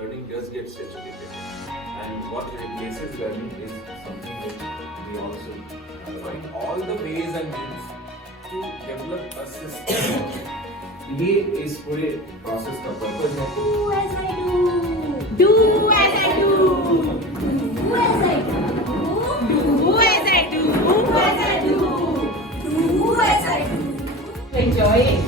learning does get saturated. And what replaces learning is something that we also find all the ways and means to develop a system. ये इस पूरे process का purpose है. Do as I do. Do as I do. Do as I do. Do as I do. Do as I do. Do as I do. Enjoy it.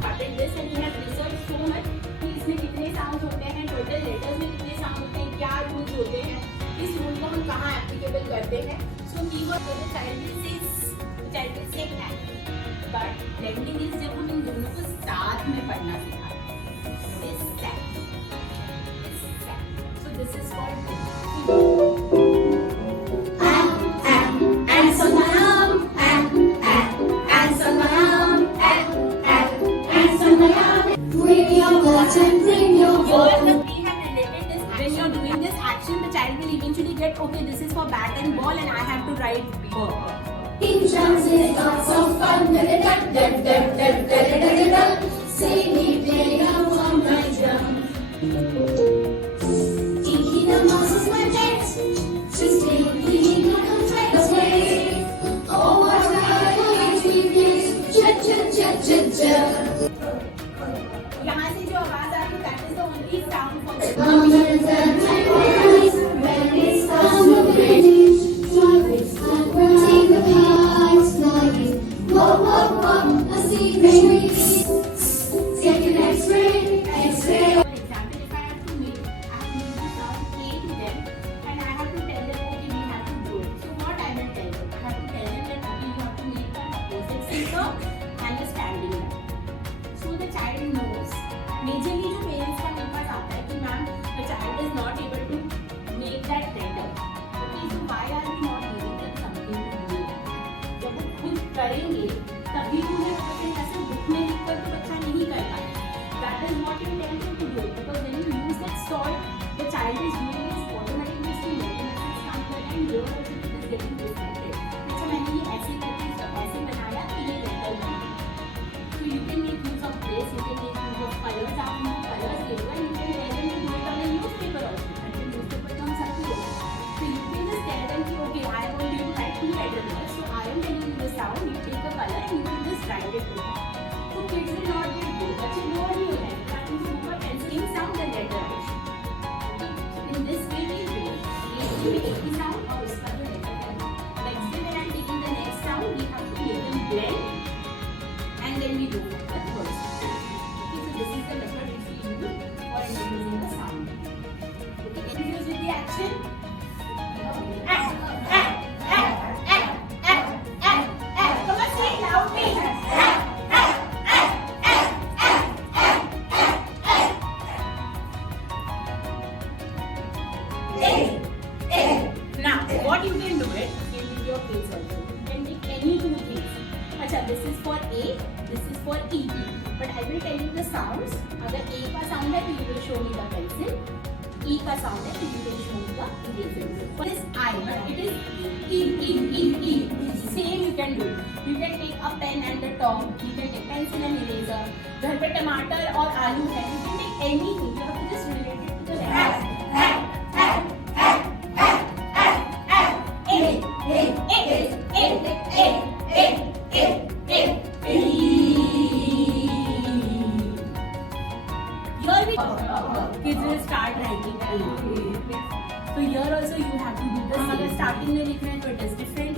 Started this and we have researched so much कि इसमें कितने sound होते हैं, total letters में कितने sound होते हैं, क्या रूल्स होते हैं, इस रूल को हम कहाँ एप्लीकेबल करते हैं. सो कीवर्ड जो child will say cat. But blending is जब हम इन दोनों को साथ में पढ़ना सिखाते हैं. This set. So this is called okay, this is for bat and ball and I have to write ball. King Charles is got some fun. Sing me, play on my drum. Tinky the mouse is my pet. She's playing on a track away. Oh, what a happy place. Cha. यहाँ से जो आवाज आ रही है, that is the only sound for the majorly जो parents का मेरे पास आता है कि ma'am the child is not able to make that letter. Okay, so why are we not giving them something to do? जब वो खुद करेंगे तभी उन्हें ऐसे बुक में लिखकर तो बच्चा नहीं कर पाएगा. That is what you tell them to do, because when you use that salt, the child is doing this automatically to mathematics come and your also is getting distracted. अच्छा मैंने ये ऐसे करके ऐसे बनाया कि ये letter बना. So you can make use of this, you can make use of colors. आप उनको colors देगा, you can tell them to do it on a newspaper also. And the newspaper comes Satguru. So you can just tell them कि okay, I want you to write 2 letters. So I am telling you the sound, you take a color and you can just write it with that. So kids will not get bored. बच्चे bore नहीं हो जाएंगे. आप उनको ऊपर penciling sound the letter. Okay. So in this way we do it. ये एक ही sound और उसका जो letter है. Next day when I am taking the next sound, we have to make them blend. And then we do the first. Okay, so this is the method which we use for introducing the sound. Okay, introduce with the action. Come on, say it loudly. Now, what you can do it with your kids also. You can take any 2 things. अच्छा, this is for A, this is for E. But I will tell you the sounds. अगर A का sound है तो you will show me the pencil. E का sound है तो you will show me the eraser. For this I, but it is E. Same you can do. You can take a pen and the top. You can take pencil and eraser. घर पे टमाटर और आलू है. You can take anything. You have to just relate it to the letter. Kids will start writing A. So here also you have to do this. अगर starting में लिखना है तो it is different.